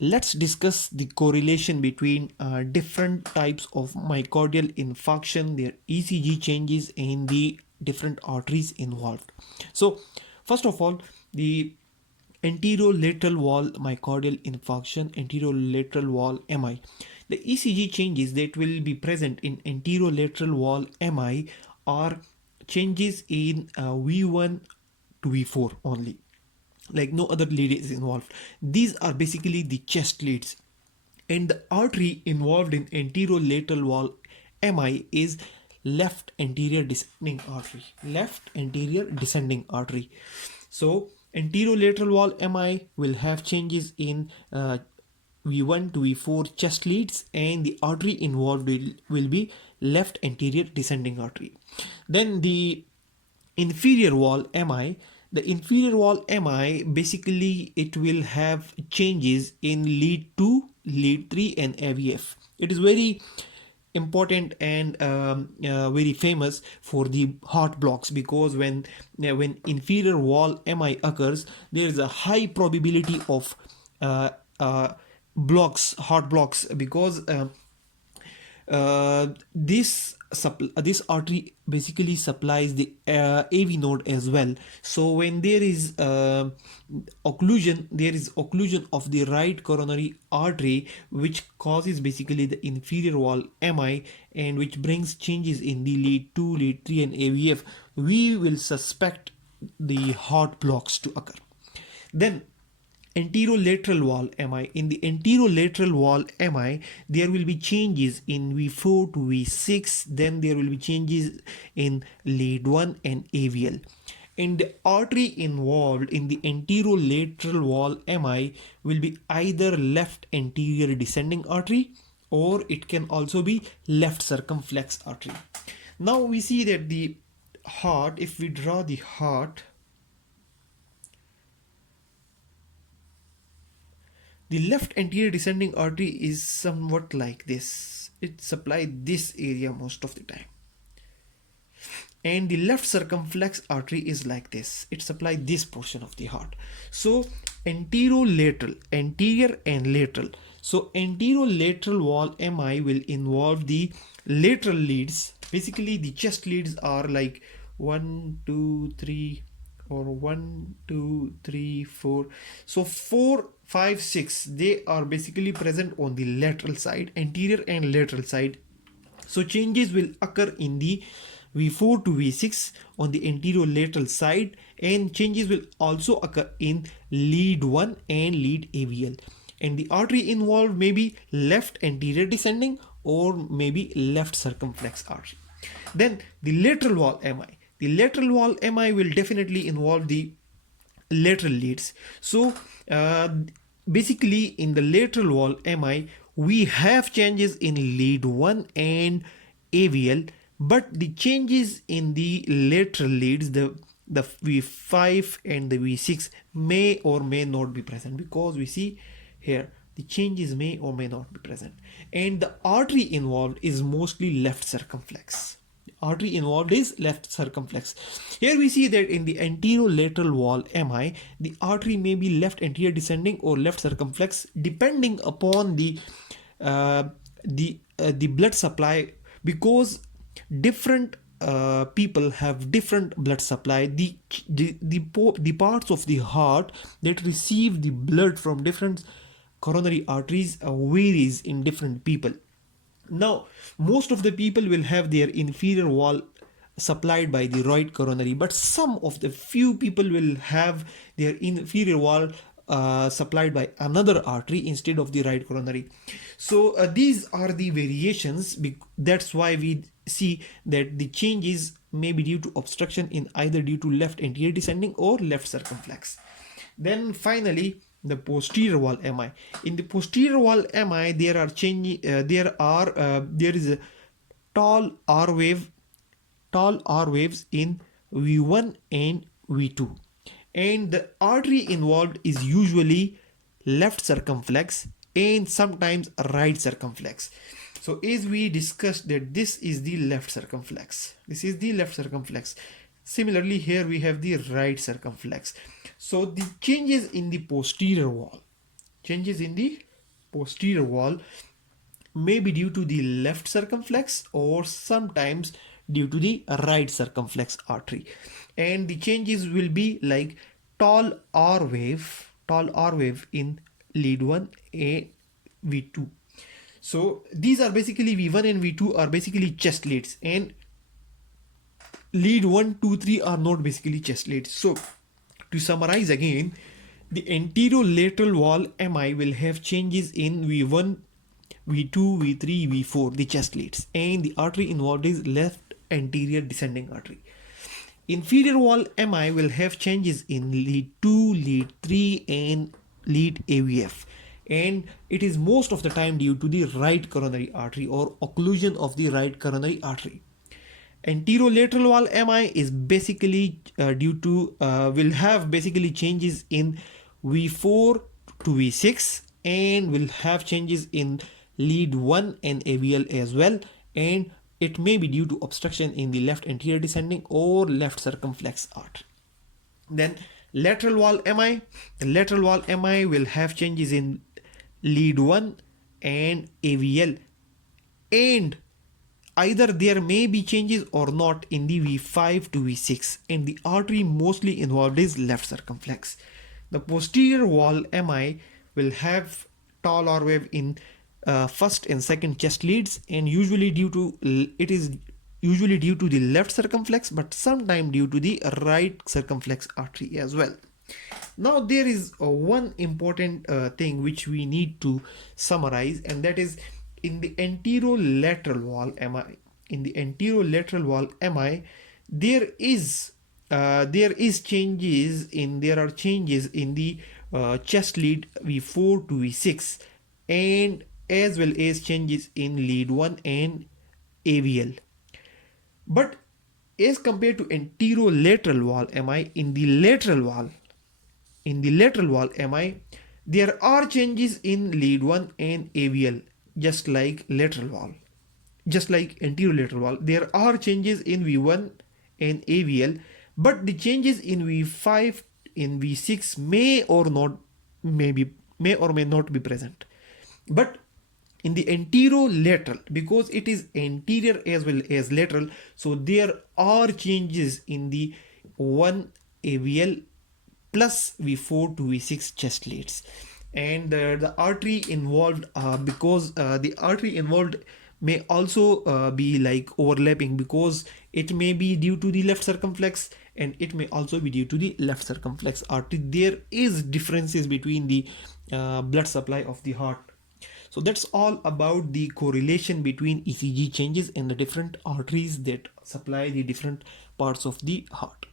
let's discuss the correlation between different types of myocardial infarction, their ECG changes, and the different arteries involved. So, first of all, the anterolateral wall myocardial infarction, anterolateral wall MI. The ECG changes that will be present in anterolateral wall MI are changes in V1 to V4 only, like no other lead is involved. These are basically the chest leads, and the artery involved in anterolateral wall MI is left anterior descending artery. Left anterior descending artery. So anterolateral wall MI will have changes in V1 to V4 chest leads, and the artery involved will be left anterior descending artery. Then the inferior wall MI, the inferior wall MI, basically it will have changes in lead 2, lead 3 and AVF. It is very important and very famous for the heart blocks, because when inferior wall MI occurs, there is a high probability of uh, uh, heart blocks, because this artery basically supplies the AV node as well. So when there is occlusion of the right coronary artery, which causes basically the inferior wall MI, and which brings changes in the lead 2, lead 3 and AVF, we will suspect the heart blocks to occur. Then anterolateral wall MI. In the anterolateral wall MI, there will be changes in V4 to V6, then there will be changes in lead 1 and AVL. And the artery involved in the anterolateral wall MI will be either left anterior descending artery, or it can also be left circumflex artery. Now we see that the heart, if we draw the heart, the left anterior descending artery is somewhat like this. It supplies this area most of the time. And the left circumflex artery is like this. It supplies this portion of the heart. So anterolateral, anterior and lateral. So anterolateral wall MI will involve the lateral leads. Basically the chest leads are like 1, 2, 3, or 1, 2, 3, 4. So 4, 5, 6, they are basically present on the lateral side, anterior and lateral side. So changes will occur in the V4 to V6 on the anterolateral side, and changes will also occur in lead 1 and lead AVL. And the artery involved may be left anterior descending or maybe left circumflex artery. Then the lateral wall MI. The lateral wall MI will definitely involve the lateral leads. So basically in the lateral wall MI, we have changes in lead 1 and AVL, but the changes in the lateral leads, the V5 and the V6, may or may not be present, because we see here the changes may or may not be present. And the artery involved is mostly left circumflex. Artery involved is left circumflex. Here we see that in the anterolateral wall MI, the artery may be left anterior descending or left circumflex, depending upon the blood supply, because different people have different blood supply. The parts of the heart that receive the blood from different coronary arteries varies in different people. Now, most of the people will have their inferior wall supplied by the right coronary, but some of the few people will have their inferior wall supplied by another artery instead of the right coronary. So these are the variations. That's why we see that the changes may be due to obstruction in either due to left anterior descending or left circumflex. Then finally, the posterior wall MI. In the posterior wall MI, there is a tall R waves in V1 and V2, and the artery involved is usually left circumflex and sometimes right circumflex. So as we discussed that this is the left circumflex. This is the left circumflex. Similarly, here we have the right circumflex. So the changes in the posterior wall, changes in the posterior wall may be due to the left circumflex or sometimes due to the right circumflex artery, and the changes will be like tall R wave in lead 1 a V2. So these are basically V1 and V2 are basically chest leads, and lead 1, 2, 3 are not basically chest leads. So to summarize again, the anterolateral wall MI will have changes in V1, V2, V3, V4, the chest leads, and the artery involved is left anterior descending artery. Inferior wall MI will have changes in lead 2, lead 3 and lead AVF, and it is most of the time due to the right coronary artery or occlusion of the right coronary artery. Anterolateral wall MI is basically due to will have basically changes in V4 to V6 and will have changes in lead 1 and AVL as well, and it may be due to obstruction in the left anterior descending or left circumflex artery. Then lateral wall MI, the lateral wall MI will have changes in lead 1 and AVL, and either there may be changes or not in the V5 to V6, and the artery mostly involved is left circumflex. The posterior wall MI will have tall R wave in first and second chest leads, and usually due to the left circumflex, but sometimes due to the right circumflex artery as well. Now there is one important thing which we need to summarize, and that is in the anterolateral wall MI. In the anterolateral wall MI, there are changes in the chest lead V4 to V6, and as well as changes in lead 1 and AVL. But as compared to anterolateral wall MI, in the lateral wall MI, there are changes in lead 1 and AVL, just like anterolateral wall. There are changes in V1 and AVL, but the changes in V5 in V6 may or may not be present. But in the anterolateral, because it is anterior as well as lateral, so there are changes in the 1 AVL plus V4 to V6 chest leads, and the artery involved because the artery involved may also be like overlapping, because it may be due to the left circumflex and it may also be due to the left circumflex artery. There is differences between the blood supply of the heart. So that's all about the correlation between ECG changes and the different arteries that supply the different parts of the heart.